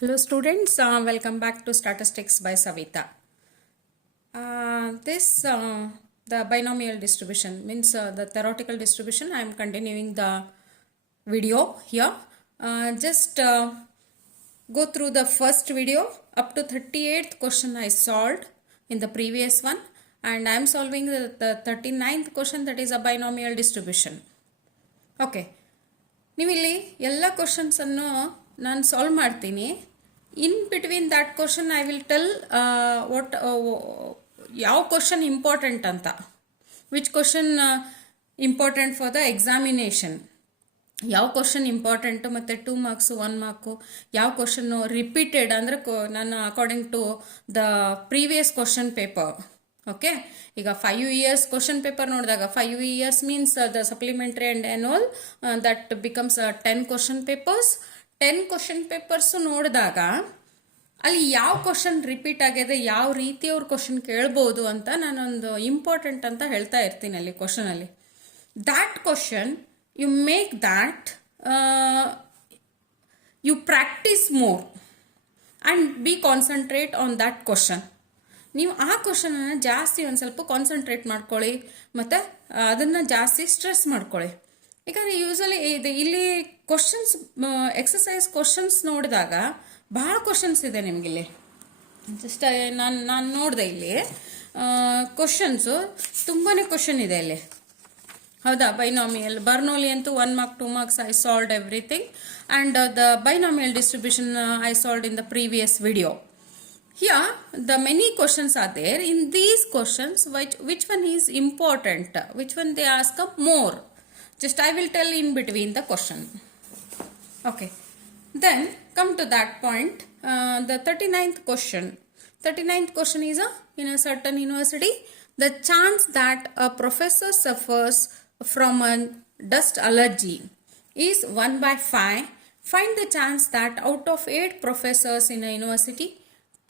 Hello students, welcome back to Statistics by Savita. The binomial distribution means the theoretical distribution. I am continuing the video here. Just go through the first video up to 38th question I solved in the previous one, and I am solving the 39th question, that is a binomial distribution. Okay. ನೀವಿಲ್ಲಿ ಎಲ್ಲ ಕ್ವಶನ್ಸನ್ನು ನಾನು solve ಮಾಡ್ತೀನಿ. In between that question I will tell ಯಾವ question important ಅಂತ, which question important for the examination, ಯಾವ question important ಮತ್ತು 2 marks 1 mark, ಯಾವ ಕ್ವಶನ್ನು ರಿಪೀಟೆಡ್ ಅಂದರೆ ನಾನು according to the previous question paper. Okay, ಈಗ 5 years ಕ್ವಶನ್ ಪೇಪರ್ ನೋಡಿದಾಗ 5 years means the supplementary and annual that becomes 10 question papers. 10 question papers ನೋಡಿದಾಗ ಅಲ್ಲಿ ಯಾವ ಕ್ವಶನ್ ರಿಪೀಟ್ ಆಗಿದೆ, ಯಾವ ರೀತಿ ಅವ್ರು ಕ್ವಶನ್ ಕೇಳ್ಬೋದು ಅಂತ ನಾನೊಂದು ಇಂಪಾರ್ಟೆಂಟ್ ಅಂತ ಹೇಳ್ತಾ ಇರ್ತೀನಿ ಅಲ್ಲಿ ಕ್ವಶನಲ್ಲಿ. That question you make that you practise more and be concentrate on that question. ನೀವು ಆ ಕ್ವಶನನ್ನು ಜಾಸ್ತಿ ಒಂದು ಸ್ವಲ್ಪ ಕಾನ್ಸಂಟ್ರೇಟ್ ಮಾಡ್ಕೊಳ್ಳಿ ಮತ್ತು ಅದನ್ನು ಜಾಸ್ತಿ ಸ್ಟ್ರೆಸ್ ಮಾಡ್ಕೊಳ್ಳಿ. ಯಾಕಂದರೆ ಯೂಸಲಿ ಇಲ್ಲಿ ಕ್ವಶನ್ಸ್, ಎಕ್ಸಸೈಸ್ ಕ್ವಶನ್ಸ್ ನೋಡಿದಾಗ ಭಾಳ ಕ್ವಶನ್ಸ್ ಇದೆ ನಿಮಗಿಲ್ಲಿ. ಜಸ್ಟ್ ನಾನು ನೋಡಿದೆ ಇಲ್ಲಿ ಕ್ವಶನ್ಸು ತುಂಬಾ ಕ್ವಶನ್ ಇದೆ ಇಲ್ಲಿ. ಹೌದಾ, ಬೈನಾಮಿಯಲ್ ಬರ್ನೋಲಿ ಅಂತೂ 1 mark 2 marks I solved everything, and the binomial distribution I solved in the previous video. Here the many questions are there. In these questions, which one is important, which one they ask up more, just I will tell in between the question. Okay, then come to that point. The 39th question. 39th question is in a certain university, the chance that a professor suffers from a dust allergy is 1/5. Find the chance that out of 8 professors in a university,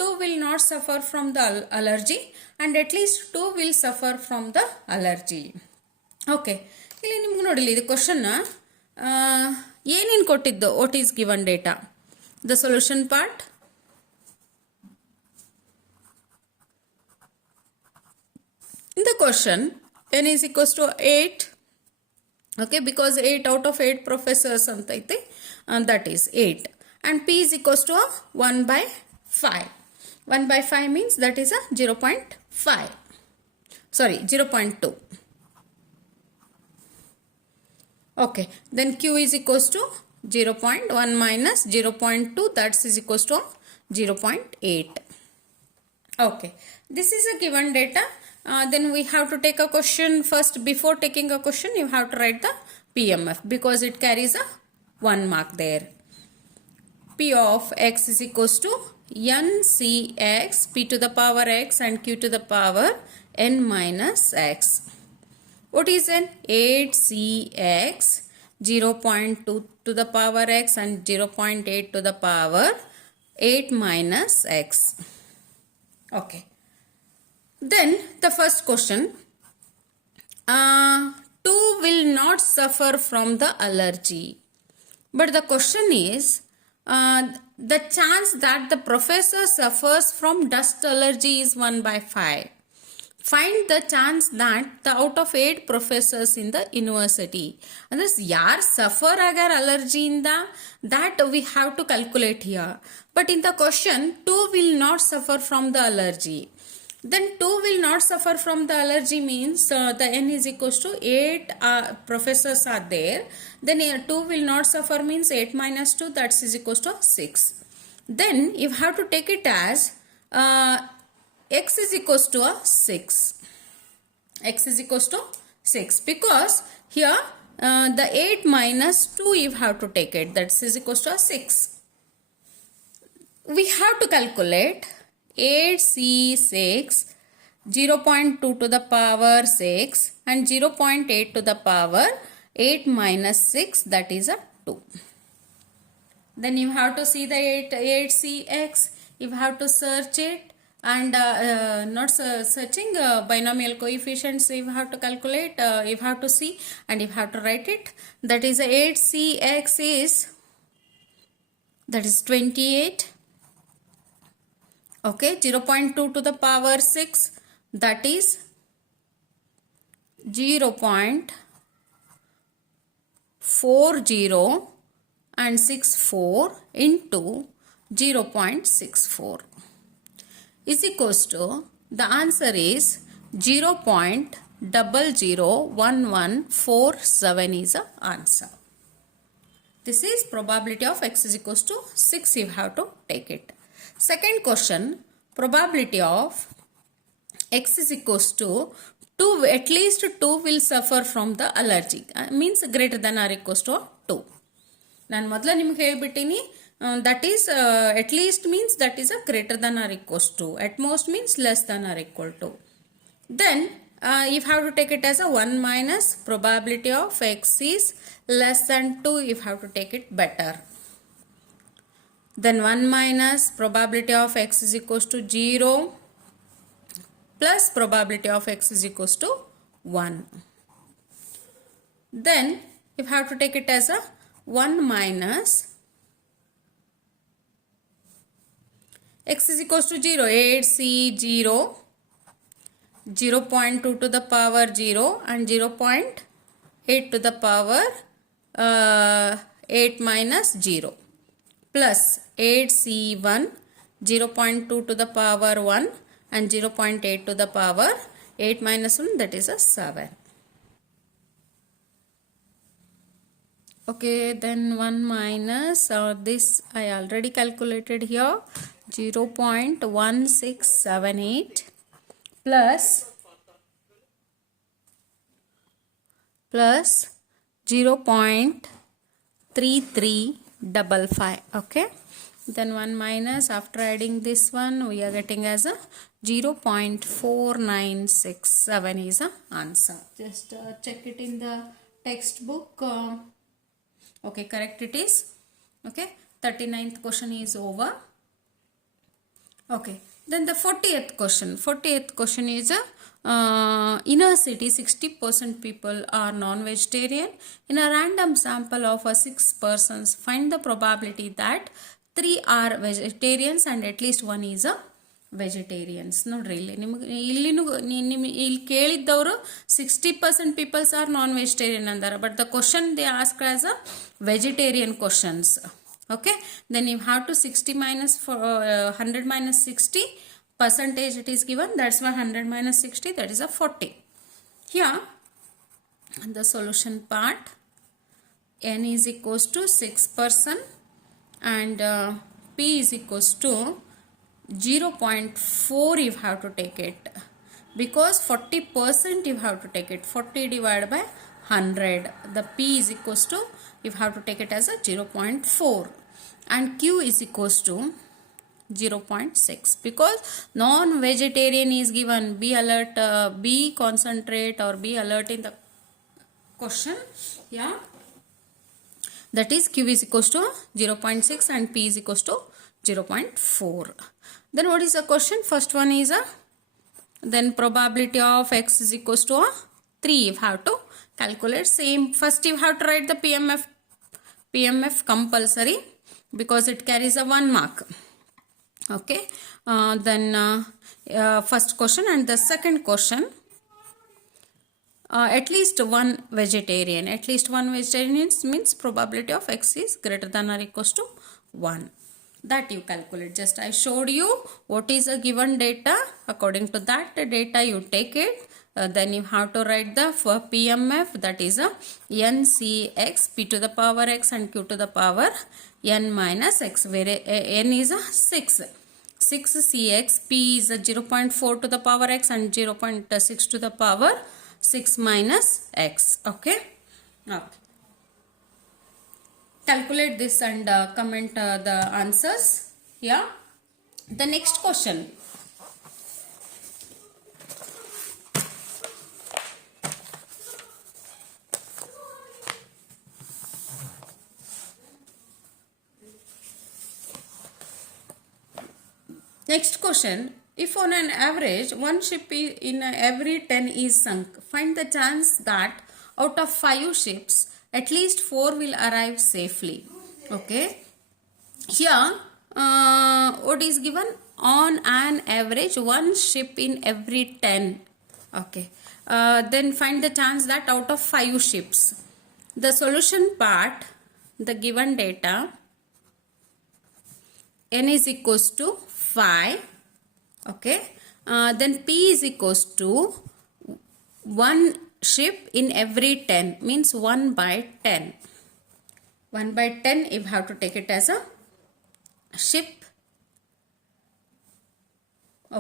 2 will not suffer from the allergy and at least 2 will suffer from the allergy. Okay, ಇಲ್ಲಿ ನಿಮ್ಗೆ ನೋಡಿಲ್ಲ ಇದು ಕ್ವಶನ್ನ ಏನೇನು ಕೊಟ್ಟಿದ್ದು, what is given data, the solution part, in the question n is equals to 8. Okay, because 8 out of 8 professors ಅಂತ ಐತೆ, that is 8, and p is equals to 1/5. 1/5 means that is a 0.5. Sorry, 0.2. Okay, then q is equals to 0.1 minus 0.2, that is equals to 0.8. Okay, this is a given data. Then we have to take a question first. Before taking a question, you have to write the PMF because it carries a 1 mark there. P of x is equals to NCX, P to the power x and Q to the power n minus x. What is n? 8CX, 0.2 to the power x and 0.8 to the power 8 minus x. Okay. Then the first question, 2 will not suffer from the allergy. But the question is, the chance that the professor suffers from dust allergy is 1/5. Find the chance that the out of 8 professors in the university, and this yaar suffer agar allergy in the, that we have to calculate here. But in the question, 2 will not suffer from the allergy. Then 2 will not suffer from the allergy means the n is equals to 8 professors are there. Then 2 will not suffer means 8 minus 2, that is equals to 6. Then you have to take it as x is equals to 6. X is equals to 6 because here the 8 minus 2 you have to take it, that is equals to 6. We have to calculate 8C6, 0.2 to the power 6 and 0.8 to the power 8 minus 6, that is a 2. Then you have to see the 8CX, you have to search it, and not searching binomial coefficients you have to calculate, you have to see and you have to write it. That is 8CX is, that is 28 Okay, 0.2 to the power 6, that is 0.40 and 64 into 0.64 is equals to, the answer is 0.001147 is the answer. This is probability of x is equals to 6, you have to take it. Second question, probability of x is equals to 2, at least 2 will suffer from the allergy, means greater than or equals to 2. ನಾನು ಮೊದಲ ನಿಮ್ಗೆ ಹೇಳ್ಬಿಟ್ಟಿನಿ, that is at least means that is a greater than or equals to, at most means less than or equal to. Then if you have to take it as a 1 minus probability of x is less than 2, if you have to take it better. Then 1 minus probability of x is equals to 0 plus probability of x is equals to 1. Then if you have to take it as a 1 minus x is equals to 0, 8c0, 0.2 to the power 0 and 0.8 to the power 8 minus 0 plus 8c1, 0.2 to the power 1 and 0.8 to the power 8 minus 1, that is a 7. Okay, then 1 minus this I already calculated here, 0.1678 plus 0.3355. Okay, then 1 minus, after adding this one we are getting as a 0.4967 is the answer. Just check it in the textbook. Okay, correct it is. Okay, 39th question is over. Okay, then the 40th question. 40th question is in a city 60% people are non-vegetarian. In a random sample of 6 persons, find the probability that 3 are vegetarians and at least 1 is a vegetarians. ನೋಡ್ರಿ ಇಲ್ಲಿ ನಿಮ್ಗೆ ಇಲ್ಲಿ ಕೇಳಿದ್ದವರು 60% peoples are non vegetarian ಅಂದಾರ, but the question they ask as a vegetarian questions. Okay, then you have to 60 minus 100 minus 60 percentage it is given, that's why 100 minus 60, that is a 40. Here the solution part, n is equals to 6% and p is equals to 0.4 you have to take it, because 40% you have to take it, 40 divided by 100, the p is equals to, you have to take it as a 0.4 and q is equals to 0.6, because non-vegetarian is given. Be alert, be concentrate or be alert in the question. Yeah, that is q is equals to 0.6 and p is equals to 0.4. Then what is the question? First one is then probability of x is equals to 3. You have to calculate. Same, first you have to write the PMF compulsory, because it carries a 1 mark. Okay, then first question and the second question, at least one vegetarian. At least one vegetarian means probability of x is greater than or equals to 1. That you calculate. Just I showed you what is a given data. According to that data you take it. Then you have to write the PMF, that is a NCX, p to the power x and q to the power n minus x, where n is a 6. 6cx, p is a 0.4 to the power x and 0.6 to the power 6 minus x. Okay. Okay. Calculate this and comment the answers. Yeah. The next question. Next question. If on an average one ship in every 10 is sunk, find the chance that out of 5 ships at least 4 will arrive safely. Okay, here what is given? On an average 1 ship in every 10. Okay, then find the chance that out of 5 ships. The solution part, the given data, n is equals to 5. Okay, then p is equals to 1 ship in every 10, means 1 by 10. 1 by 10, you have to take it as a ship.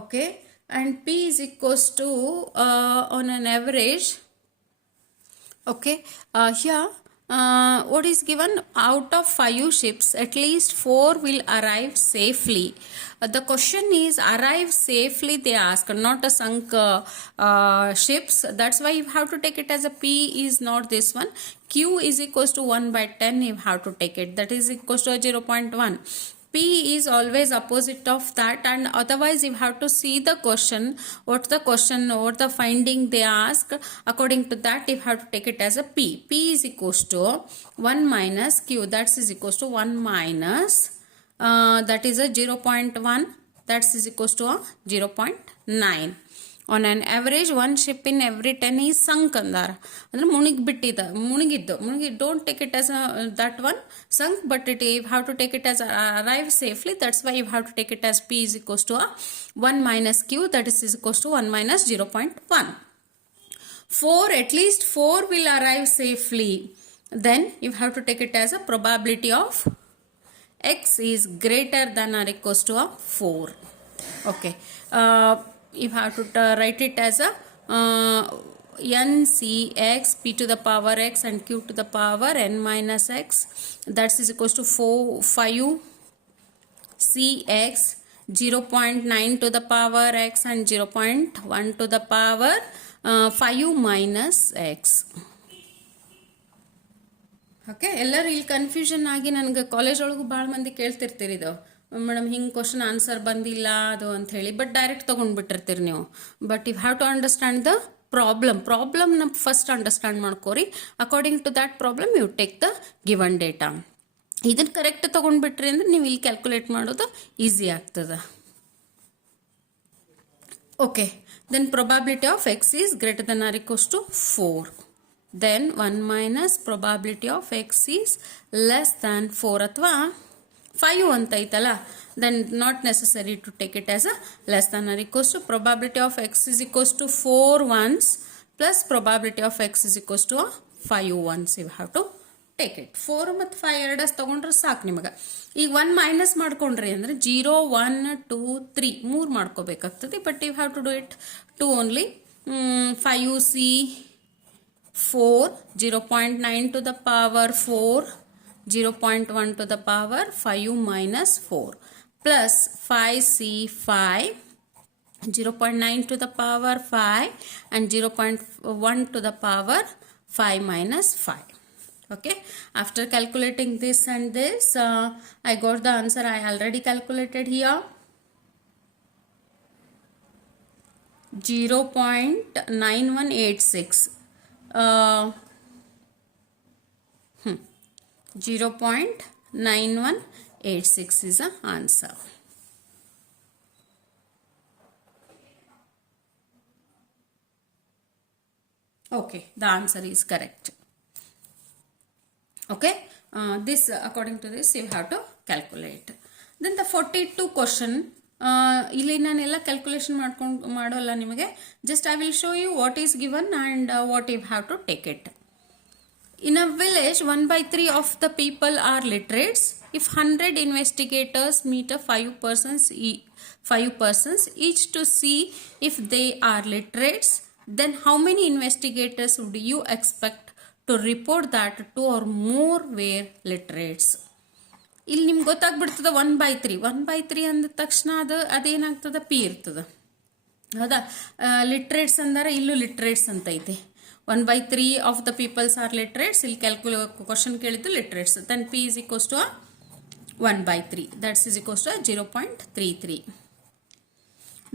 Okay, and p is equals to on an average. Okay, here what is given? Out of 5 ships, at least 4 will arrive safely. The question is arrive safely, they ask, not a sunk ships. That's why you have to take it as a p is not this one. Q is equals to 1 by 10, you have to take it, that is equals to a 0.1. P is always opposite of that, and otherwise you have to see the question, what the finding they ask. According to that you have to take it as a p. P is equals to 1 minus q, that is equals to 1 minus that is a 0.1, that is equals to a 0.9. On an average 1 ship in every 10 is sunk andar, ಅಂದ್ರೆ ಮುಳುಗಿದ್ದು. Don't take it as a that one sunk, but you have to take it as arrive safely. That's why you have to take it as p is equals to a 1 minus q, that is equals to 1 minus 0.1. 4, at least 4 will arrive safely. Then you have to take it as a probability of x is greater than or equals to a 4. Okay, you have to write it as a ncx p to the power x and q to the power n minus x, that is equals to 5 cx 0.9 to the power x and 0.1 to the power 5 minus x. Okay, ಎಲ್ಲರೂ ಇಲ್ಲಿ confusion ಆಗಿ ನನಗೆ college ಒಳಗೂ ಭಾಳ ಮಂದಿ ಕೇಳ್ತಿರ್ತೀರಿ ಇದು, madam ಹಿಂಗೆ question answer ಬಂದಿಲ್ಲ ಅದು ಅಂತ ಹೇಳಿ, ಬಟ್ ಡೈರೆಕ್ಟ್ ತೊಗೊಂಡ್ಬಿಟ್ಟಿರ್ತೀರಿ ನೀವು. But you have to understand the ಪ್ರಾಬ್ಲಮ್ನ ಫಸ್ಟ್ ಅಂಡರ್ಸ್ಟ್ಯಾಂಡ್ ಮಾಡ್ಕೋರಿ. According to that problem you take the given data. ಇದನ್ನು ಕರೆಕ್ಟ್ ತೊಗೊಂಡ್ಬಿಟ್ರಿ ಅಂದರೆ ನೀವು ಇಲ್ಲಿ ಕ್ಯಾಲ್ಕುಲೇಟ್ ಮಾಡೋದು ಈಸಿ ಆಗ್ತದೆ. Okay, then probability of x is greater than or equals to 4. Then 1 minus probability of x is less than 4 ಅಥವಾ 5 ಅಂತ ಐತಲ್ಲ, then not necessary to take it as a less than or equals to probability of x is equals to 4 ones plus probability of x is equals to 5 ones. You have to take it. 4 ಮತ್ತು 5 ಎರಡಸ್ ತೊಗೊಂಡ್ರೆ ಸಾಕು ನಿಮಗೆ. ಈಗ 1 minus ಮಾಡ್ಕೊಂಡ್ರಿ ಅಂದರೆ 0 1 2 3 3 ಮಾಡ್ಕೋಬೇಕಾಗ್ತದೆ, but you have to do it 2 only. 5c 4, 0.9 to the power 4, 0.1 to the power 5 minus 4, plus 5c5, 0.9 to the power 5 and 0.1 to the power 5 minus 5. Okay, after calculating this and this, I got the answer. I already calculated here. 0.9186. 0.9186 is the answer. Okay, the answer is correct. Okay, this according to this you have to calculate. Then the 42 question, ಇಲ್ಲಿ ನಾನೆಲ್ಲ calculation ಮಾಡೋಲ್ಲ ನಿಮಗೆ, just I will show you what is given and what you have to take it. In a village 1/3 of the people are literates. If 100 investigators meet a 5 persons each to see if they are literates, then how many investigators would you expect to report that 2 or more were literates? ಇಲ್ಲಿ ನಿಮ್ಗೆ ಗೊತ್ತಾಗ್ಬಿಡ್ತದೆ 1/3 ಅಂದ ತಕ್ಷಣ ಅದೇನಾಗ್ತದೆ P ಇರ್ತದೆ, ಹೌದಾ? Literates ಅಂದರೆ ಇಲ್ಲೂ literates ಅಂತ ಐತಿ. 1/3 of the peoples are literates. ಇಲ್ಲಿ ಕ್ವಶನ್ ಕೇಳಿದ್ದು literates. Then p is equals to 1/3, that's is equals to 0.33.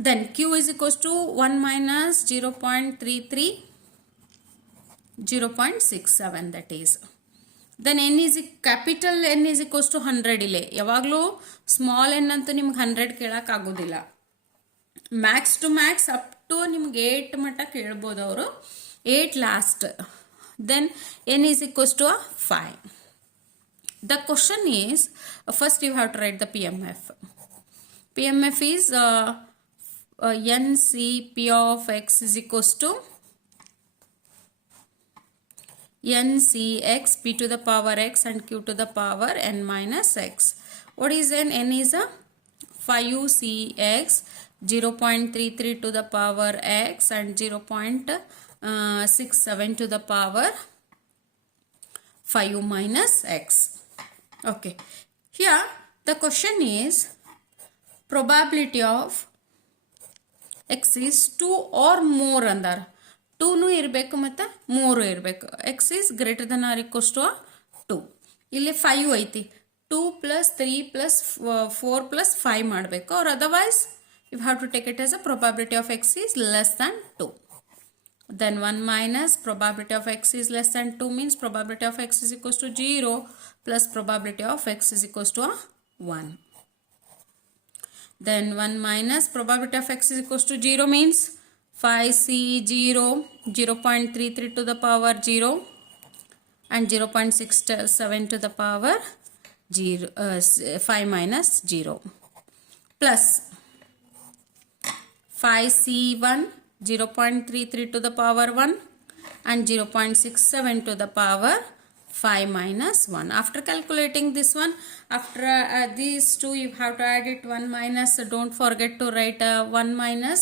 Then q is equals to 1 minus 0.33, 0.67 that is. Then n is capital n is equals to 100 ಇಲ್ಲೇ ಯಾವಾಗಲೂ small n ಅಂತೂ ನಿಮ್ಗೆ 100 ಕೇಳೋಕ್ಕಾಗೋದಿಲ್ಲ. Max to max up to ನಿಮ್ಗೆ 8 ಮಟ್ಟ ಕೇಳ್ಬೋದು ಅವರು, 8 last. Then n is equals to 5. The question is, first you have to write the PMF. PMF is NCP of x is equals to NCX p to the power x and q to the power n minus x. What is n? N is a 5cx 0.33 to the power x and 0.67 to the power 5 minus x. Okay, here the question is probability of x is 2 or more andar 2 ಇರಬೇಕು ಮತ್ತು 3 ಇರಬೇಕು. x is greater than or equals to 2. ಇಲ್ಲಿ 5 ಐತಿ, 2 plus 3 plus 4 plus 5 ಮಾಡಬೇಕು, or otherwise you have to take it as a probability of x is less than 2. Then 1 minus probability of x is less than 2 means probability of x is equals to 0 plus probability of x is equals to 1. Then 1 minus probability of x is equals to 0 means 5c 0, 0.33 to the power 0 and 0.67 to the power 0, 5 minus 0 plus 5c1 0.33 to the power 1 and 0.67 to the power 5 minus 1. After calculating this one, after these two you have to add it 1 minus. Don't forget to write 1 minus.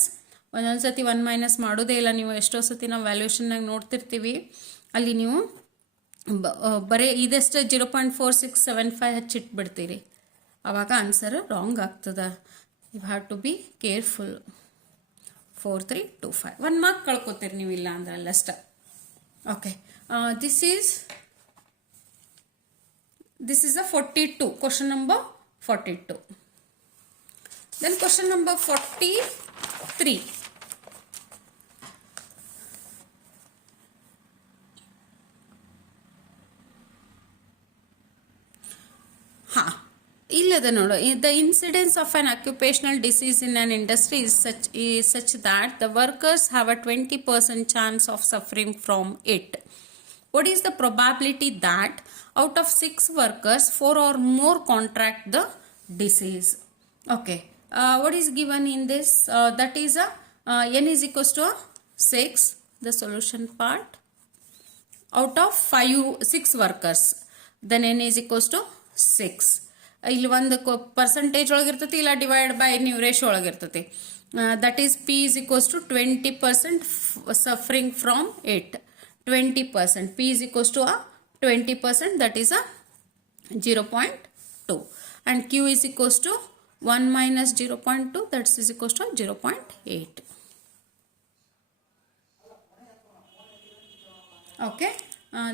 ಒಂದೊಂದು ಸತಿ 1 minus ಮಾಡೋದೇ ಇಲ್ಲ. ನೀವು ಎಷ್ಟೋ ಸತಿ ನಾವು ವ್ಯಾಲ್ಯೂಷನ್ನಾಗ ನೋಡ್ತಿರ್ತೀವಿ, ಅಲ್ಲಿ ನೀವು ಬರೀ ಇದಷ್ಟು 0.4675 ಹಚ್ಚಿಟ್ಬಿಡ್ತೀರಿ, ಆವಾಗ ಆನ್ಸರ್ ರಾಂಗ್ ಆಗ್ತದೆ. You have to be careful. 4325 1 mark ಕಳ್ಕೊತೀರಿ ನೀವು ಇಲ್ಲ ಅಂದ್ರೆ ಅಲ್ಲಷ್ಟ. Okay, this is a 42, question number 42. Then question number 43. ಇಲ್ಲದ ನೋಡು, the incidence of an occupational disease in an industry is such that the workers have a 20% chance of suffering from it. What is the probability that out of 6 workers 4 or more contract the disease? Okay, what is given in this? That is n is equals to 6, the solution part, out of 6 workers, then n is equals to 6. ಇಲ್ಲಿ ಒಂದು percentage ಒಳಗಿರ್ತೈತಿ, ಇಲ್ಲ divide by ನೀವು ratio ಒಳಗಿರ್ತೈತಿ. That is p is equals to 20% suffering from it. 20%, p is equals to 20%, that is a 0.2, and q is equals to 1 minus 0.2, that is equals to 0.8. Okay,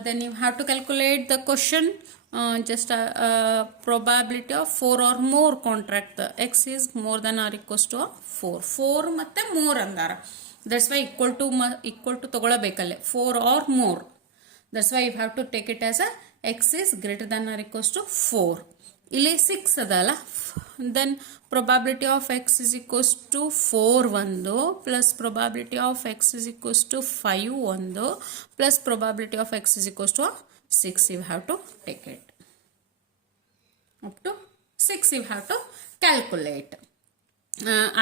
then you have to calculate the question. Just probability of 4 or more contract the x is more than or equals to 4 ಮತ್ತೆ more ಅಂದಾರ. That's why equal to ತಗೊಳ್ಳಬೇಕಲ್ಲೇ 4 or more. That's why you have to take it as a x is greater than or equals to 4. ಇಲ್ಲಿ 6 ಅದಲ್ಲ, then probability of x is equals to 4 ಒಂದು plus probability of x is equals to 5 ಒಂದು plus probability of x is equals to 6. You have to take it up to 6. You have to calculate.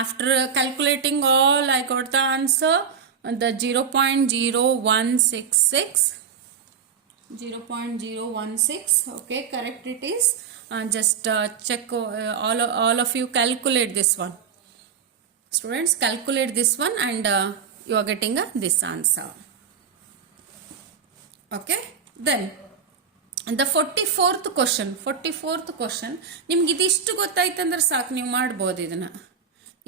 After calculating all, I got the answer, the 0.0166. Okay, correct it is. Just check, all of you calculate this one. Students, calculate this one and you are getting this answer. Okay, then the 44th question, ನಿಮ್ಗೆ ಇದಿಷ್ಟು ಗೊತ್ತಾಯ್ತಂದ್ರೆ ಸಾಕು, ನೀವು ಮಾಡ್ಬೋದು. ಇದನ್ನು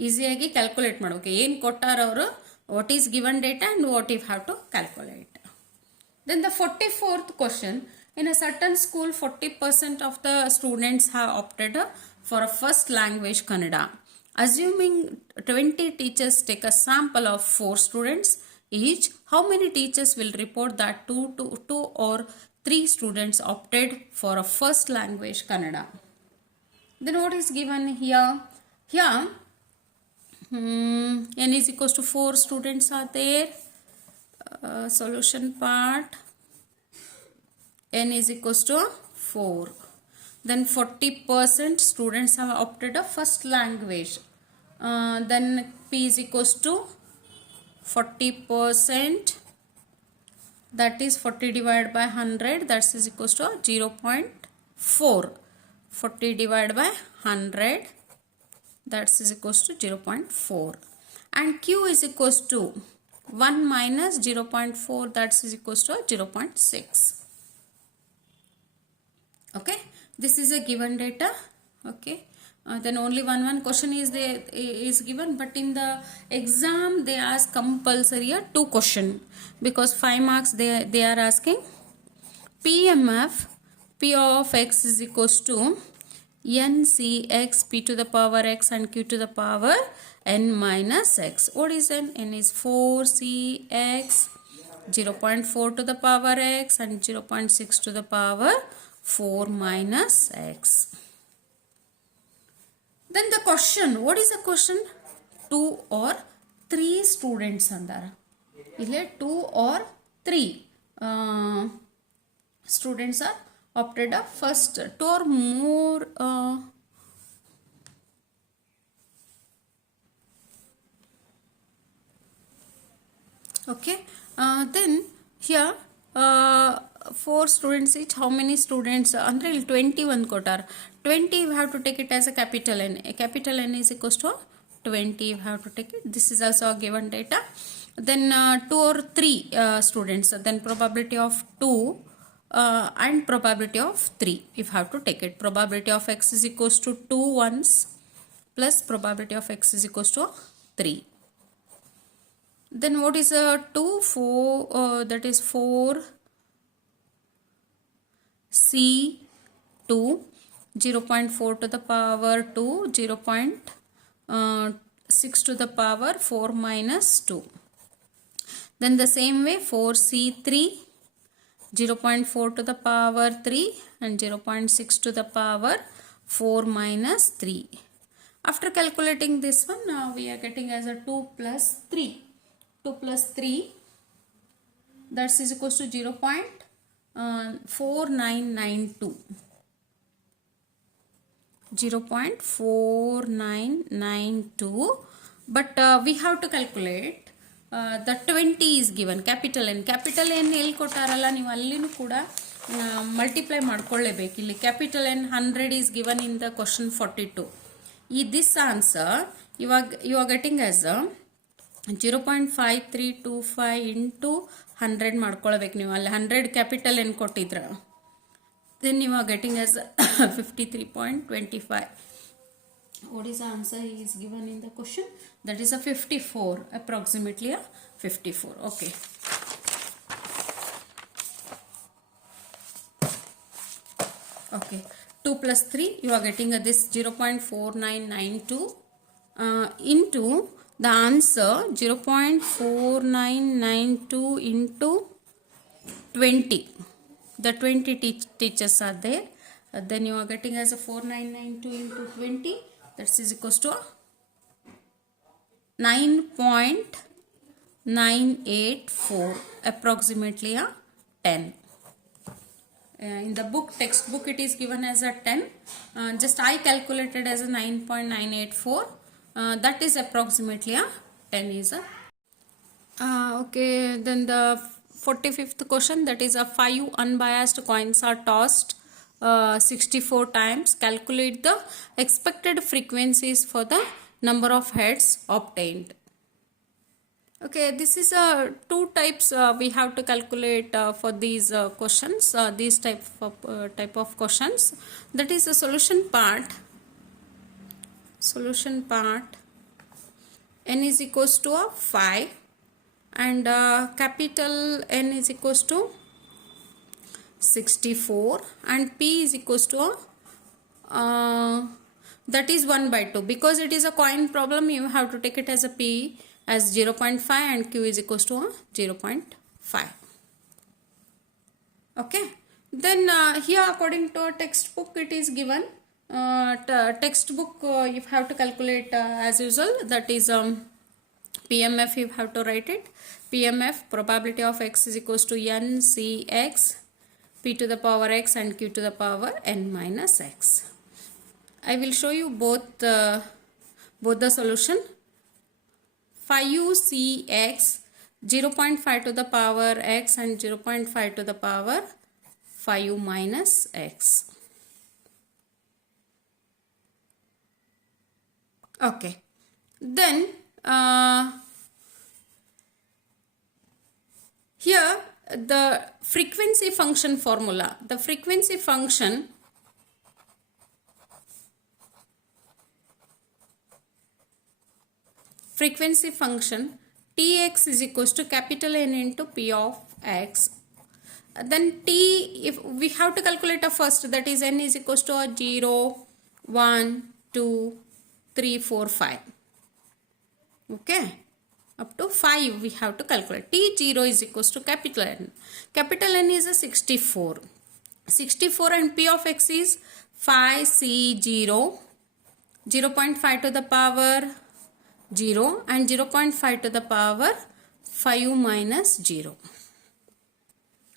ಈಸಿಯಾಗಿ calculate ಮಾಡ್ಬೇಕು. ಏನು ಕೊಟ್ಟಾರ ಅವರು, what is given data and what you have to calculate. Then the 44th question, in a certain school 40% of the students have opted for a first language Kannada. Assuming 20 teachers take a sample of 4 students each, how many teachers will report that 2 or 3 students opted for a first language Kannada. Then what is given here? Here n is equals to 4 students are there. Solution part n is equals to 4. Then 40% students have opted a first language. Then P is equals to 40%, that is 40 divided by 100, that is equals to 0.4. 40 divided by 100, that is equals to 0.4. And Q is equals to 1 minus 0.4, that is equals to 0.6. Okay, this is a given data. Okay, then only one question is there is given, but in the exam they ask compulsory a 2 question, because 5 marks they are asking. PMF P of x is equals to NCX P to the power x and Q to the power n minus x. What is n? N is 4CX, 0.4 to the power x and 0.6 to the power 4 minus x. Then the question, what is the question? 2 or 3 students andara. Ile 2 or 3 students are opted a first, 2 or more okay, then here 4 students each. How many students? Andre 21 kotar. 20 you have to take it as a capital N. A capital N is equals to 20 you have to take it. This is also a given data. Then 2 or 3 students. Then probability of 2 and probability of 3 if have to take it. Probability of x is equals to 2 once plus probability of x is equals to 3. Then what is 2? 4, that is 4 C2, 0.4 to the power 2, 0.6 to the power 4 minus 2. Then the same way 4C3, 0.4 to the power 3 and 0.6 to the power 4 minus 3. After calculating this one, we are getting as a 2 plus 3. 2 plus 3, that is equals to 0.4992. 0.4992, but we have to calculate the 20 is given, capital N. Capital N ಎಲ್ಲಿ ಕೊಟ್ಟಾರಲ್ಲ ನೀವು ಅಲ್ಲಿನೂ ಕೂಡ multiply ಮಾಡ್ಕೊಳ್ಳೇಬೇಕು. ಇಲ್ಲಿ capital N 100 is given in the question 42. This answer you are getting as a 0.5325 into 100 ಮಾಡ್ಕೊಳ್ಬೇಕು ನೀವು. ಅಲ್ಲಿ 100 capital N ಕೊಟ್ಟಿದ್ರ, then you are getting as 53.25. What is the answer is given in the question? That is a 54, approximately a 54. Okay. Okay, 2 plus 3 you are getting this 0.4992 into the answer 0.4992 into 20. The 20 teachers are there. Then you are getting as a 4992 into 20, that is equals to 9.984, approximately a 10. In the textbook it is given as a 10. Just I calculated as a 9.984. That is approximately a 10 is a. Okay, then the 45th question, that is a 5 unbiased coins are tossed 64 times. Calculate the expected frequencies for the number of heads obtained. Okay, this is 2 types we have to calculate for these questions, these type of questions. That is the solution part. N is equals to a 5 and capital N is equals to 64 and P is equals to that is 1 by 2. Because it is a coin problem, you have to take it as a P as 0.5 and Q is equals to 0.5. Okay, Then here according to our textbook it is given textbook you have to calculate as usual, that is PMF you have to write it. PMF, probability of x is equals to n c x p to the power x and q to the power n minus x. I will show you both the solution. 5ucx 0.5 to the power x and 0.5 to the power 5u minus x. Okay, then here the frequency function formula. The frequency function tx is equals to capital N into p of x. Then t, if we have to calculate a first, that is n is equals to a 0, 1, 2, 3, 4, 5. Okay, up to 5 we have to calculate. T0 is equals to capital N. Capital N is a 64. 64 and p of x is 5c0, 0.5 to the power 0 and 0.5 to the power 5 minus 0.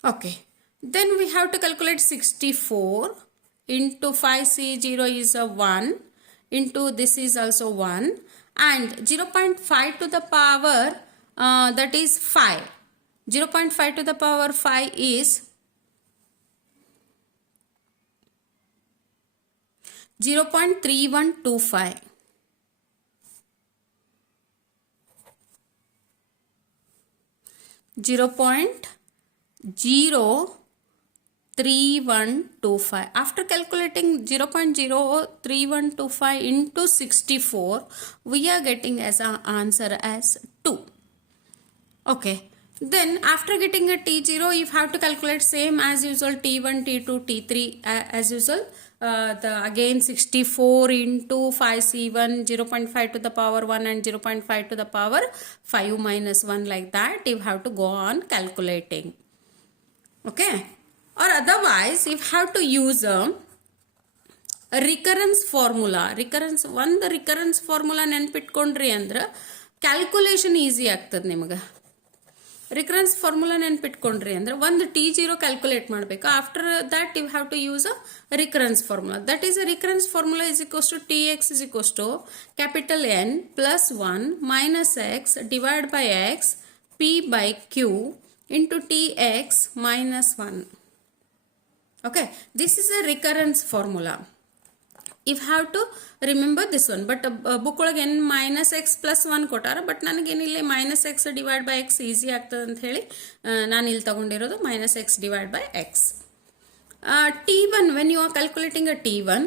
Okay, then we have to calculate 64 into 5c0 is a 1 into this is also 1 and 0.5 to the power that is 5. 0.5 to the power 5 is 0.3125. 0.03125. After calculating 0.03125 into 64, we are getting as an answer as 2. Okay, then after getting a T0, you have to calculate same as usual T1, T2, T3 as usual. Again 64 into 5c1, 0.5 to the power 1 and 0.5 to the power 5 minus 1, like that you have to go on calculating. Okay, or otherwise you have to use a recurrence formula. The recurrence formula ನೆನ್ಪಿಟ್ಕೊಂಡ್ರಿ ಅಂದ್ರೆ calculation easy ಆಗ್ತದೆ ನಿಮಗೆ. Recurrence formula ನೆನ್ಪಿಟ್ಕೊಂಡ್ರಿ ಅಂದ್ರೆ ಒಂದು T0 calculate ಮಾಡಬೇಕು. After that you have to use a recurrence formula. That is a recurrence formula is equals to Tx is equals to capital N plus 1 minus x divide by x p by q into Tx minus 1. Okay, this is a recurrence formula. You have to remember this one, but book ಒಳಗೆ n minus x plus 1 ಕೊಟ್ಟಾರ, ಬಟ್ ನನಗೇನಿಲ್ಲ minus x divide by x easy ಆಗ್ತದೆ ಅಂತ ಹೇಳಿ ನಾನು ಇಲ್ಲಿ ತಗೊಂಡಿರೋದು minus x divide by x. T1, when you are calculating a T1,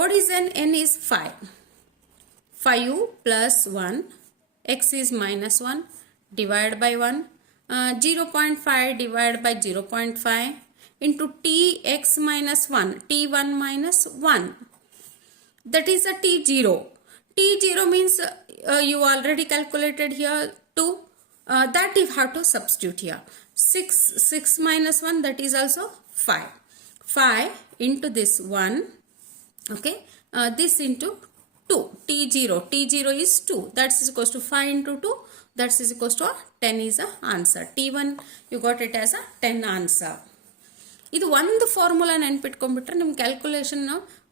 what is n? N is 5. 5 plus 1, x is minus 1 divided by 1, 0.5 divided by 0.5 into Tx minus 1, T1 minus 1. That is a T0. T0 means you already calculated here 2. That you have to substitute here. 6 minus 1, that is also 5. 5 into this 1. Okay. This into 2. T0 is 2. That is equals to 5 into 2. That is equals to 10 is the answer. T1 you got it as a 10 answer. ಇದು ಒಂದು formula ನೆನ್ಪಿಟ್ಕೊಂಡ್ಬಿಟ್ರೆ ನಿಮ್ಮ calculation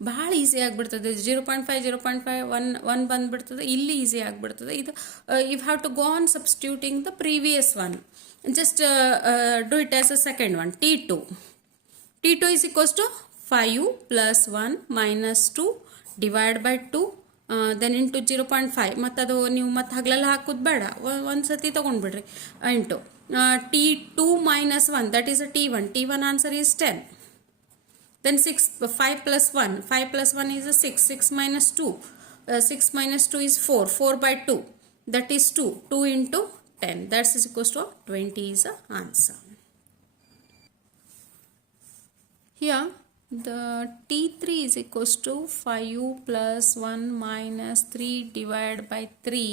ಭಾಳ easy ಆಗಿಬಿಡ್ತದೆ. 0.5 0.5 1 ಬಂದ್ಬಿಡ್ತದೆ, ಇಲ್ಲಿ easy ಆಗಿಬಿಡ್ತದೆ. ಇದು you have to go on substituting the previous one. Just do it as a second one. T2 is equals to 5 plus 1 minus 2 divided by 2 then into 0.5. ಮತ್ತು ಅದು ನೀವು ಮತ್ತೆ ಹಗಲೆಲ್ಲ ಹಾಕೋದು ಬೇಡ, ಒಂದು ಸತಿ ತೊಗೊಂಡ್ಬಿಡ್ರಿ into T2 minus 1, that is a T1. T1 answer is 10. Then 5 plus 1. 5 plus 1 is a 6. 6 minus 2. 6 minus 2 is 4. 4 by 2. That is 2. 2 into 10. That is equals to 20 is the answer. Here the T3 is equals to 5 plus 1 minus 3 divided by 3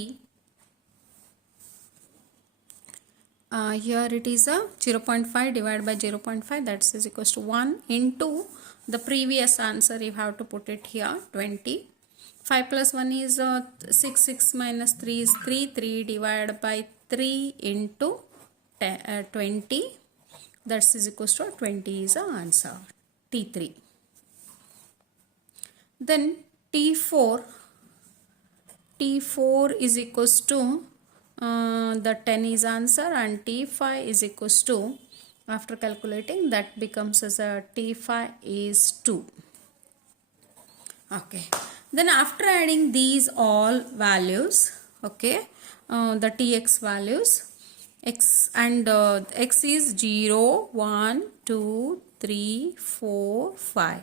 Here it is a 0.5 divided by 0.5, that is equals to 1 into the previous answer. You have to put it here 20. 5 plus 1 is 6, 6 minus 3 is 3, 3 divided by 3 into 20, that is equals to 20 is the answer, T3. Then T4 is equals to the 10 is answer, and T5 is equals to, after calculating, that becomes as a T5 is 2. Okay, then after adding these all values, okay, the Tx values, x and x is 0, 1, 2, 3, 4, 5.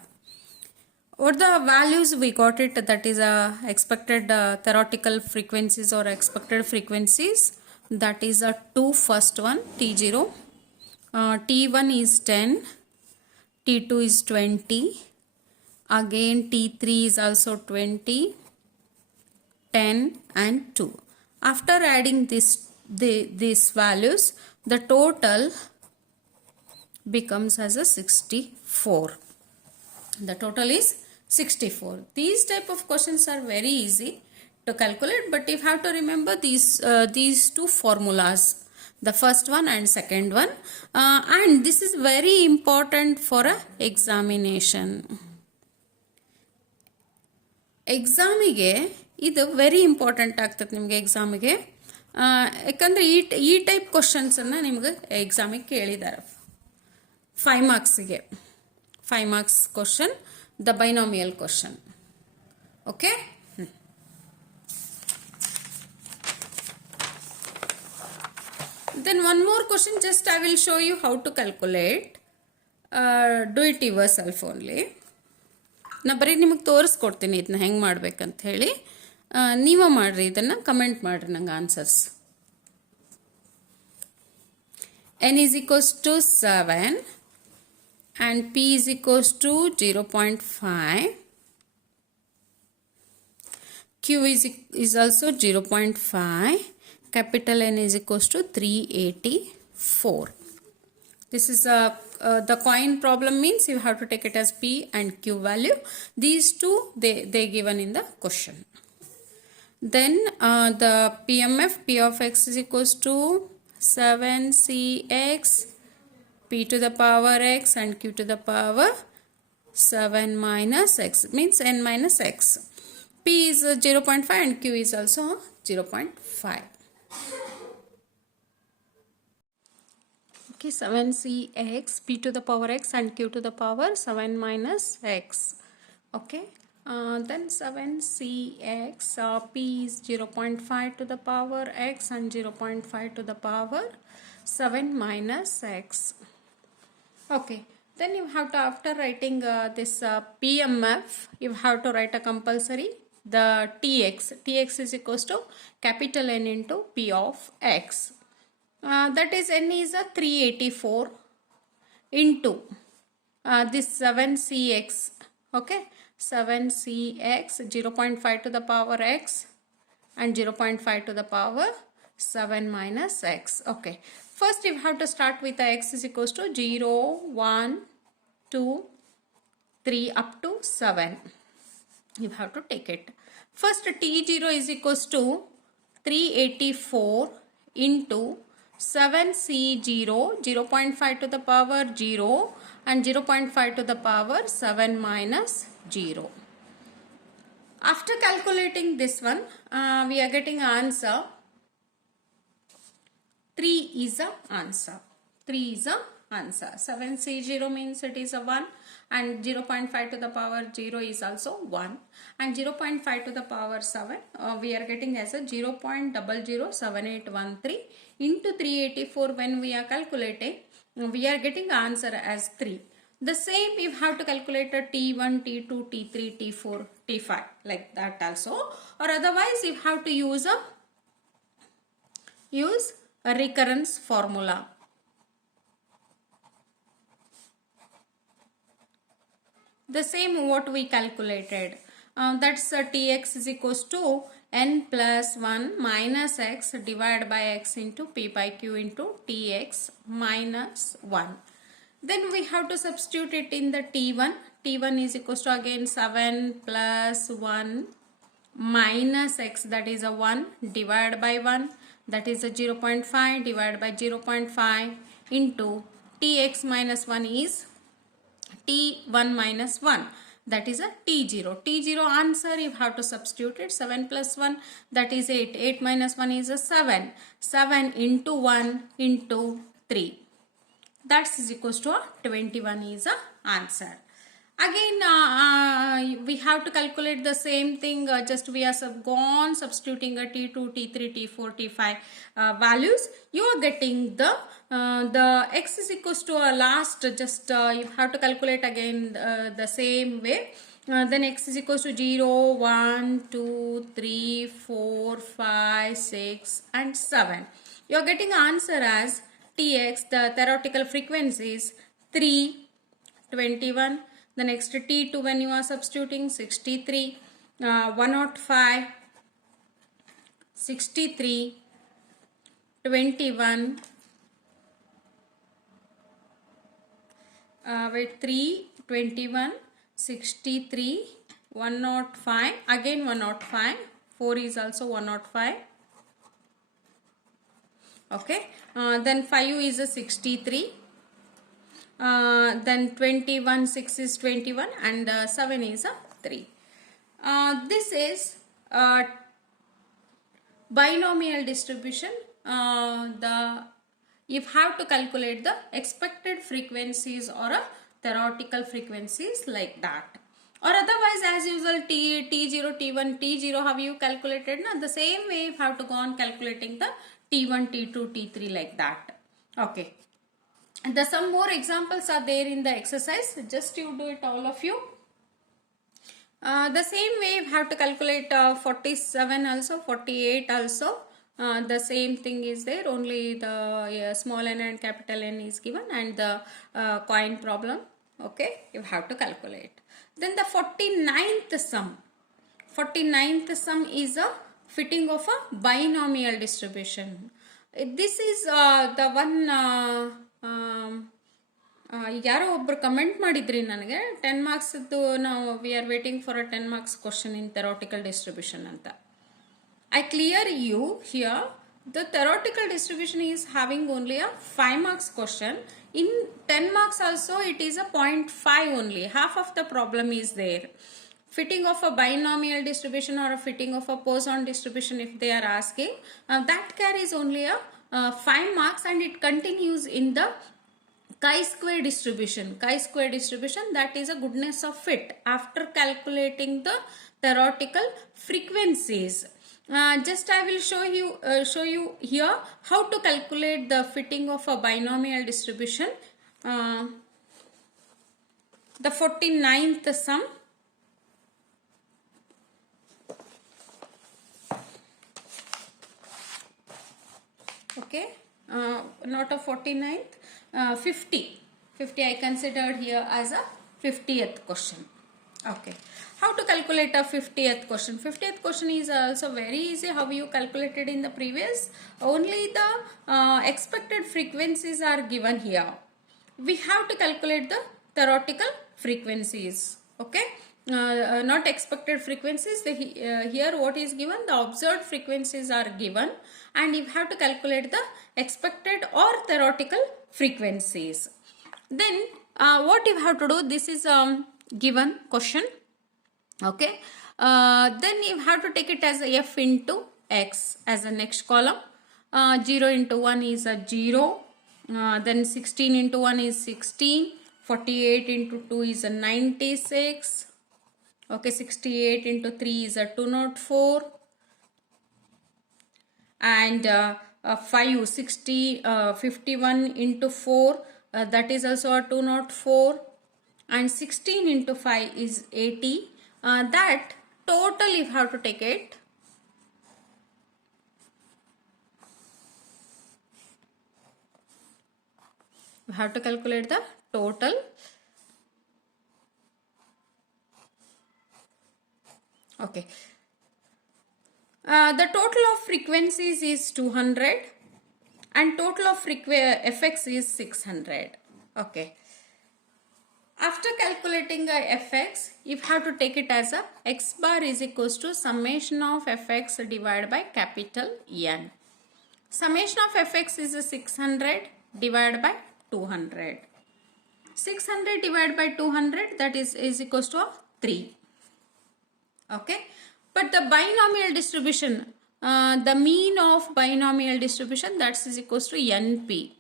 What the values we got it, that is expected theoretical frequencies or expected frequencies, that is a 2 first one, T0, T1 is 10, T2 is 20, again T3 is also 20, 10 and 2. After adding these values, the total becomes as a 64. The total is 64. These type of questions are very easy to calculate, but you have to remember these two formulas, the first one and second one, and this is very important for a examination. ಎಕ್ಸಾಮಿಗೆ ಇದು very important ಆಗ್ತದೆ ನಿಮಗೆ ಎಕ್ಸಾಮಿಗೆ, ಯಾಕಂದರೆ ಈ type ಕ್ವಶನ್ಸನ್ನು ನಿಮಗೆ ಎಕ್ಸಾಮಿಗೆ ಕೇಳಿದ್ದಾರೆ 5 ಮಾರ್ಕ್ಸಿಗೆ. 5 marks question, the binomial question. Okay. Then one more question, just I will show you how to calculate. Do it yourself only. ನಾ ಬರೀ ನಿಮಗೆ ತೋರಿಸ್ಕೊಡ್ತೀನಿ ಇದನ್ನ ಹೆಂಗೆ ಮಾಡ್ಬೇಕಂತ ಹೇಳಿ. ನೀವು ಮಾಡಿರಿ, ಇದನ್ನು ಕಮೆಂಟ್ ಮಾಡಿರಿ ನಂಗೆ answers. n is equals to 7 and p is equals to 0.5, q is also 0.5, capital N is equals to 384. This is the coin problem, means you have to take it as p and q value. These two they given in the question. Then the PMF, p of x is equals to 7cx, p to the power x and q to the power 7 minus x, means n minus x. P is 0.5 and q is also 0.5. Okay, 7cx, p to the power x and q to the power 7 minus x. Okay, then 7cx, p is 0.5 to the power x and 0.5 to the power 7 minus x. Okay, then you have to, after writing this PMF, you have to write a compulsory the Tx is equals to capital N into P of x. That is N is a 384 into this 7cx. Okay, 7cx, 0.5 to the power x and 0.5 to the power 7 minus x. Okay, first you have to start with the x is equals to 0, 1, 2, 3 up to 7. You have to take it. First T0 is equals to 384 into 7c0, 0.5 to the power 0 and 0.5 to the power 7 minus 0. After calculating this one, we are getting answer 3 is the answer. 3 is the answer. 7c0 means it is a 1 and 0.5 to the power 0 is also 1 and 0.5 to the power 7 we are getting as a 0.007813 into 384. When we are calculating, we are getting answer as 3. The same you have to calculate a T1, T2, T3, T4, T5 like that also, or otherwise you have to use a recurrence formula. The same what we calculated. That's tx is equals to n plus 1 minus x divided by x into p by q into tx minus 1. Then we have to substitute it in the t1. T1 is equals to again 7 plus 1 minus x, that is a 1, divided by 1, that is a 0.5, divided by 0.5 into tx minus 1 is t1 minus 1, that is a t0. T0 answer you have to substitute it. 7 plus 1, that is 8. 8 minus 1 is a 7. 7 into 1 into 3, that is equals to a 21 is a answer. Again we have to calculate the same thing, just we are substituting a t2, t3, t4, t5 values. You are getting the x is equals to a last, just you have to calculate again the same way. Then x is equals to 0, 1, 2, 3, 4, 5, 6 and 7. You are getting answer as tx, the theoretical frequency is 3, 21. The next t2 when you are substituting 63, 105, 63, 21, 3, 21, 63, 105, again 105, 4 is also 105. Okay, then 5 is a 63. Then 21, 6 is 21 and 7 is a 3. This is binomial distribution. You have to calculate the expected frequencies or a theoretical frequencies like that. Or otherwise as usual t0, t1, t0 have you calculated? Na? The same way you have to go on calculating the t1, t2, t3 like that. Okay. Some more examples are there in the exercise. Just you do it all of you. The same way you have to calculate 47 also, 48 also. The same thing is there, only the small n and capital N is given and the coin problem. Okay, you have to calculate. Then the 49th sum. 49th sum is a fitting of a binomial distribution. This is the one ಯಾರೋ ಒಬ್ಬರು comment ಮಾಡಿದ್ರಿ ನನಗೆ 10 ಮಾರ್ಕ್ಸ್ದು ನಾವು we are waiting for a 10 marks question in theoretical distribution ಅಂತ. I clear you here. The theoretical distribution is having only a 5 marks question. In 10 marks also it is a 0.5 only. Half of the problem is there. Fitting of a binomial distribution or a fitting of a Poisson distribution if they are asking. That carries only a 5 marks and it continues in the chi-square distribution. Chi-square distribution, that is a goodness of fit after calculating the theoretical frequencies. Just I will show you here how to calculate the fitting of a binomial distribution. The 49th sum. Okay, not a 49th, 50 I considered here as a 50th question. Okay, how to calculate a 50th question? 50th question is also very easy. How you calculated in the previous, only the expected frequencies are given here. We have to calculate the theoretical frequencies. Okay, not expected frequencies. Here what is given, the observed frequencies are given and you have to calculate the expected or theoretical frequencies. Then what you have to do, this is given question. Okay, then you have to take it as a f into x as the next column. 0 into 1 is a 0, then 16 into 1 is 16, 48 into 2 is a 96. Okay, 68 into 3 is a 204 and 51 into 4 that is also a 204 and 16 into 5 is 80. That total you have to take it. You have to calculate the total. Okay. The total of frequencies is 200 and total of effects is 600. Okay. After calculating fx, you have to take it as a x bar is equals to summation of fx divided by capital N. Summation of fx is 600 divided by 200. 600 divided by 200, that is equals to 3. Okay. But the binomial distribution, the mean of binomial distribution, that is equals to NP.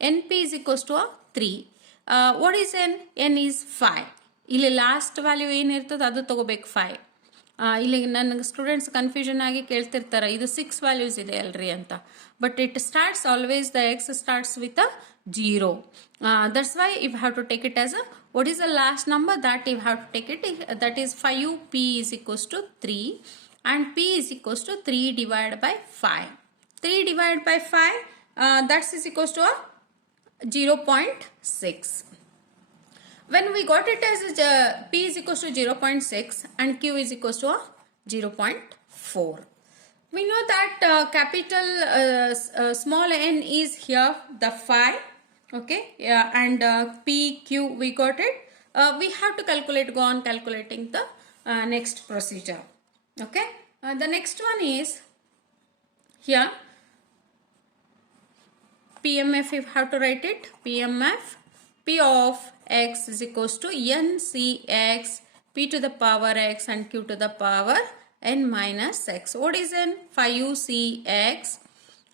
NP is equals to 3. What is N? N is 5. ಇಲ್ಲಿ last value ಏನಿರ್ತದೆ ಅದು ತಗೋಬೇಕು 5. ಇಲ್ಲಿ ನನ್ನ students confusion ಆಗಿ ಕೇಳ್ತಿರ್ತಾರೆ ಇದು 6 values ಇದೆ ಅಲ್ರಿ ಅಂತ. But it starts always the X starts with 0. That's why you have to take it as a, what is the last number that you have to take it, that is 5p is equals to 3 and p is equals to 3 divided by 5. 3 divided by 5, that is equals to 0.6. When we got it as p is equals to 0.6 and q is equals to 0.4. We know that capital small n is here, the 5. Okay, yeah, and p, q, we got it. We have to calculate, go on calculating the next procedure. Okay, the next one is here. PMF, you have to write it. PMF, P of x is equals to NCX, P to the power x and Q to the power n minus x. What is n? 5CX,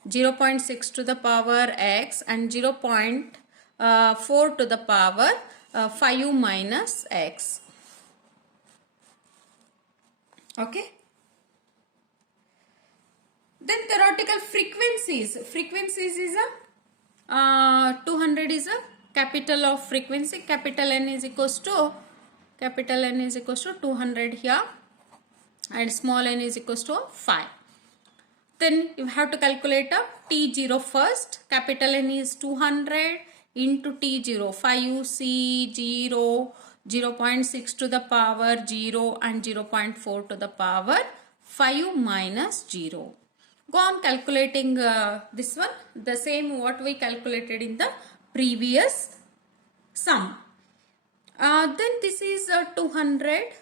0.6 to the power x and 0.4 to the power 5 minus x. Okay. Then theoretical frequencies. Frequencies is a 200 is a capital of frequency. Capital N is equals to 200 here and small n is equals to 5. Then you have to calculate a T0 first. Capital N is 200 into T0, 5C0, 0.6 to the power 0 and 0.4 to the power 5 minus 0. Go on calculating this one, the same what we calculated in the previous sum. Then this is 200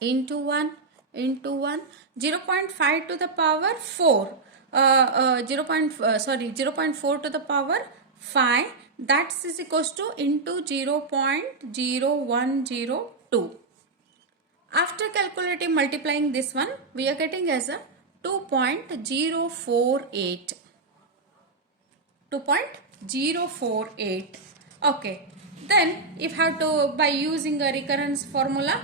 into 1 into 1, 0.5 to the power 4, 0.4 to the power 5, that is equals to into 0.0102. After calculating, multiplying this one, we are getting as a 2.048. 2.048. Okay. Then if have to, by using a recurrence formula,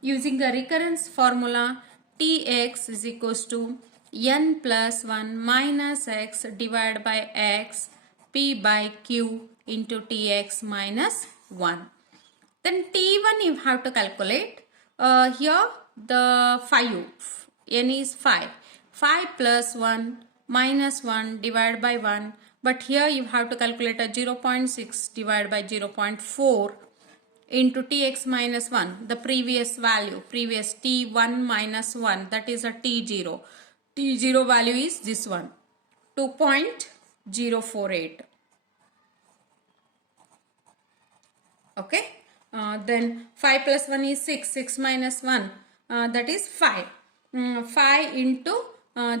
using the recurrence formula, Tx is equals to n plus 1 minus x divided by x p by q into Tx minus 1. Then T1 you have to calculate. Here the 5, n is 5. 5 plus 1 minus 1 divided by 1. But here you have to calculate a 0.6 divided by 0.4 into Tx minus 1, the previous value, previous T1 minus 1, that is a T0. T0 value is this one, 2.048. Okay. Then 5 plus 1 is 6, 6 minus 1, that is 5. 5 into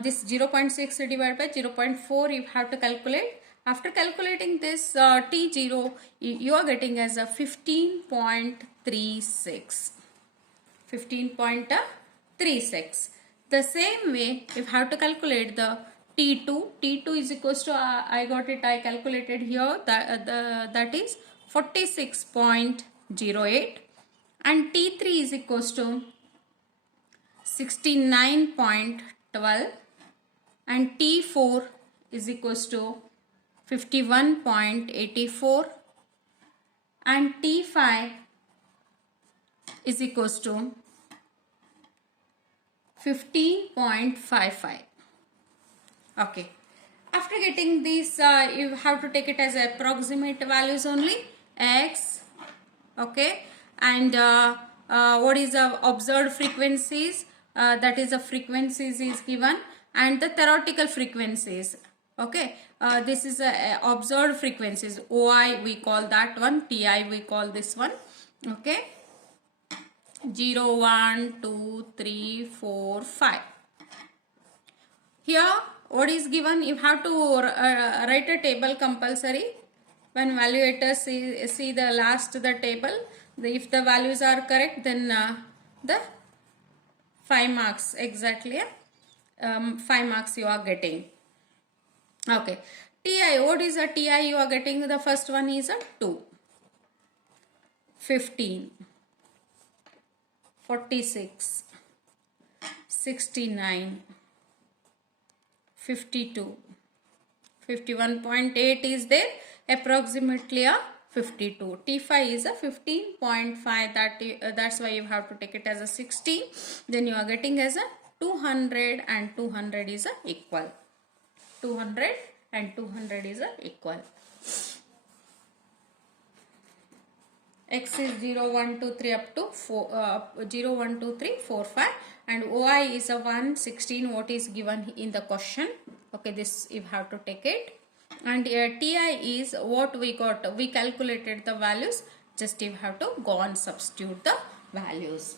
this 0.6 divided by 0.4 you have to calculate. After calculating this T0, you are getting as a 15.36. 15.36. The same way, you have to calculate the T2. T2 is equals to, I calculated here, that is 46.08. And T3 is equals to 69.12. And T4 is equals to 51.84 and T5 is equals to 15.55. Okay. After getting these, you have to take it as approximate values only. X. Okay. And what is the observed frequencies? That is the frequencies is given, and the theoretical frequencies. Okay. This is observed frequencies. OI we call that one. TI we call this one. Okay. 0, 1, 2, 3, 4, 5. Here what is given, you have to write a table compulsory. When evaluators see the last the table, if the values are correct, then the 5 marks exactly, 5 marks you are getting. Okay. TI, what is a TI you are getting? The first one is a 2, 15, 46, 69, 52, 51.8 is there, approximately a 52. T5 is a 15.5, that's why you have to take it as a 60. Then you are getting as a 200, and 200 is a equal. 200 and 200 is a equal. X is 0, 1, 2, 3 up to 4, 0, 1, 2, 3, 4, 5, and OI is a 1, 16, what is given in the question. Okay, this you have to take it. And TI is what we got, we calculated the values, just you have to go and substitute the values.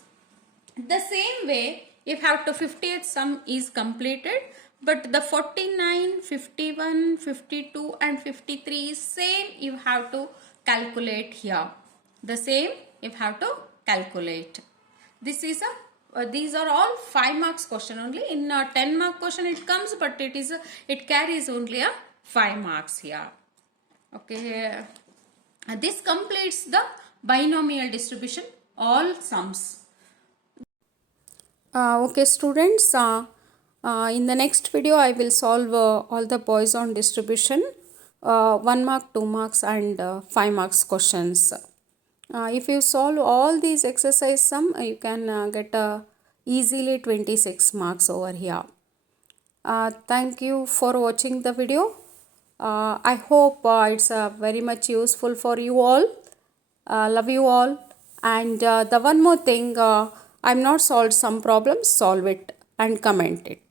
The same way, if have to 50th sum is completed, but the 49, 51, 52 and 53 is same, you have to calculate here. The same you have to calculate. This is a these are all 5 marks question only. In a 10 mark question it comes, but it carries only a 5 marks here. Okay, this completes the binomial distribution, all sums. Okay students, in the next video I will solve all the Poisson distribution, 1 mark, 2 marks and 5 marks questions. If you solve all these exercise sum, you can get easily 26 marks over here. Thank you for watching the video. I hope it's very much useful for you all. Love you all. And the one more thing, I'm not solved some problems, solve it and comment it.